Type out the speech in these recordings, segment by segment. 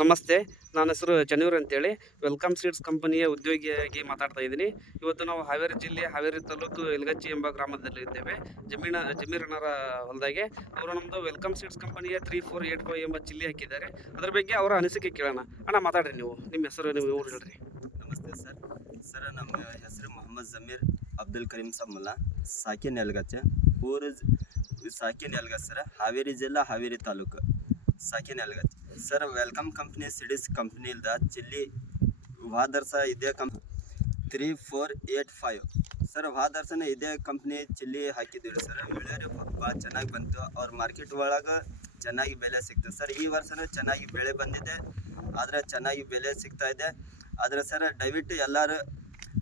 ನಮಸ್ತೆ. ನನ್ನ ಹೆಸರು ಜನೀರ್ ಅಂತೇಳಿ. ವೆಲ್ಕಮ್ ಸೀಡ್ಸ್ ಕಂಪನಿಯ ಉದ್ಯೋಗಿಯಾಗಿ ಮಾತಾಡ್ತಾ ಇದ್ದೀನಿ. ಇವತ್ತು ನಾವು ಹಾವೇರಿ ಜಿಲ್ಲೆ, ಹಾವೇರಿ ತಾಲೂಕು ಯಲಗಚ್ಚಿ ಎಂಬ ಗ್ರಾಮದಲ್ಲಿದ್ದೇವೆ. ಜಮೀರಣ್ಣರ ಹೊಲದಾಗೆ. ಅವರು ನಮ್ಮದು ವೆಲ್ಕಮ್ ಸೀಡ್ಸ್ ಕಂಪನಿಯ 3485 ಎಂಬ ಚಿಲ್ಲಿ ಹಾಕಿದ್ದಾರೆ. ಅದ್ರ ಬಗ್ಗೆ ಅವರ ಅನಿಸಿಕೆ ಕೇಳೋಣ. ಅಣ್ಣ ಮಾತಾಡ್ರಿ ನೀವು. ನಿಮ್ಮ ಹೆಸರು, ನಿಮ್ಮ ಊರು ಹೇಳ್ರಿ. ನಮಸ್ತೆ ಸರ್. ಸರ್ ನಮ್ಮ ಹೆಸರು ಮೊಹಮ್ಮದ್ ಜಮೀರ್ ಅಬ್ದುಲ್ ಕರೀಂ ಸಮ್ಮುಲ್ಲಾ, ಸಾಕಿನ್ ಯಲಗಚ್ಚ. ಊರು ಸಾಕಿನ್ ಯಲಗಚ್ಚ ಸರ್. ಹಾವೇರಿ ಜಿಲ್ಲಾ, ಹಾವೇರಿ ತಾಲೂಕು, ಸಾಕಿನ್ Yalagachcha. Sir welcome company seeds ಕಂಪ್ನಿಲ್ದ ಚಿಲ್ಲಿ ವಾದರ್ಸ ಇದೇ 3485 ಸರ್. ವಾದರ್ಸನ ಇದೇ ಕಂಪ್ನಿ ಚಿಲ್ಲಿ ಹಾಕಿದ್ದೀವಿ ಸರ್. ಇಳುವರಿ ಭಾಳ ಚೆನ್ನಾಗಿ ಬಂತು. ಅವ್ರ ಮಾರ್ಕೆಟ್ ಒಳಗೆ ಚೆನ್ನಾಗಿ ಬೆಲೆ ಸಿಗ್ತದೆ ಸರ್. ಈ ವರ್ಷನೂ ಚೆನ್ನಾಗಿ ಬೆಳೆ ಬಂದಿದೆ, ಆದರೆ ಚೆನ್ನಾಗಿ ಬೆಲೆ ಸಿಗ್ತಾ ಇದೆ. ಆದರೆ ಸರ್ ದಯವಿಟ್ಟು ಎಲ್ಲರೂ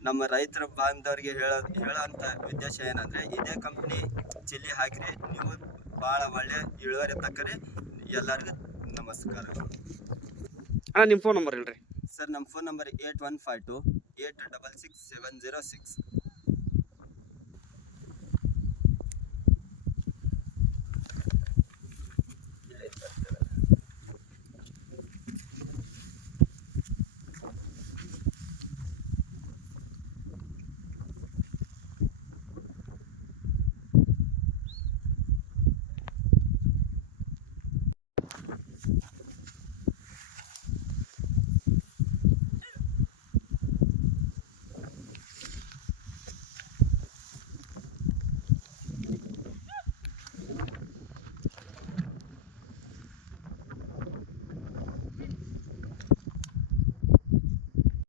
ನಮ್ಮ ರೈತರ ಬಾಂಧವರಿಗೆ ಹೇಳೋಂಥ ಉದ್ದೇಶ ಏನಂದರೆ, ಇದೇ ಕಂಪ್ನಿ ಚಿಲ್ಲಿ ಹಾಕಿರಿ, ನೀವು ಭಾಳ ಒಳ್ಳೆ ಇಳುವರಿ ತಕ್ಕರಿ. ಎಲ್ಲರಿಗೂ ನಮಸ್ಕಾರ. ಅಣ್ಣ ನಿಮ್ಮ ಫೋನ್ ನಂಬರ್ ಹೇಳ್ರಿ. ಸರ್ ನಮ್ಮ ಫೋನ್ ನಂಬರ್ 8152 866 706.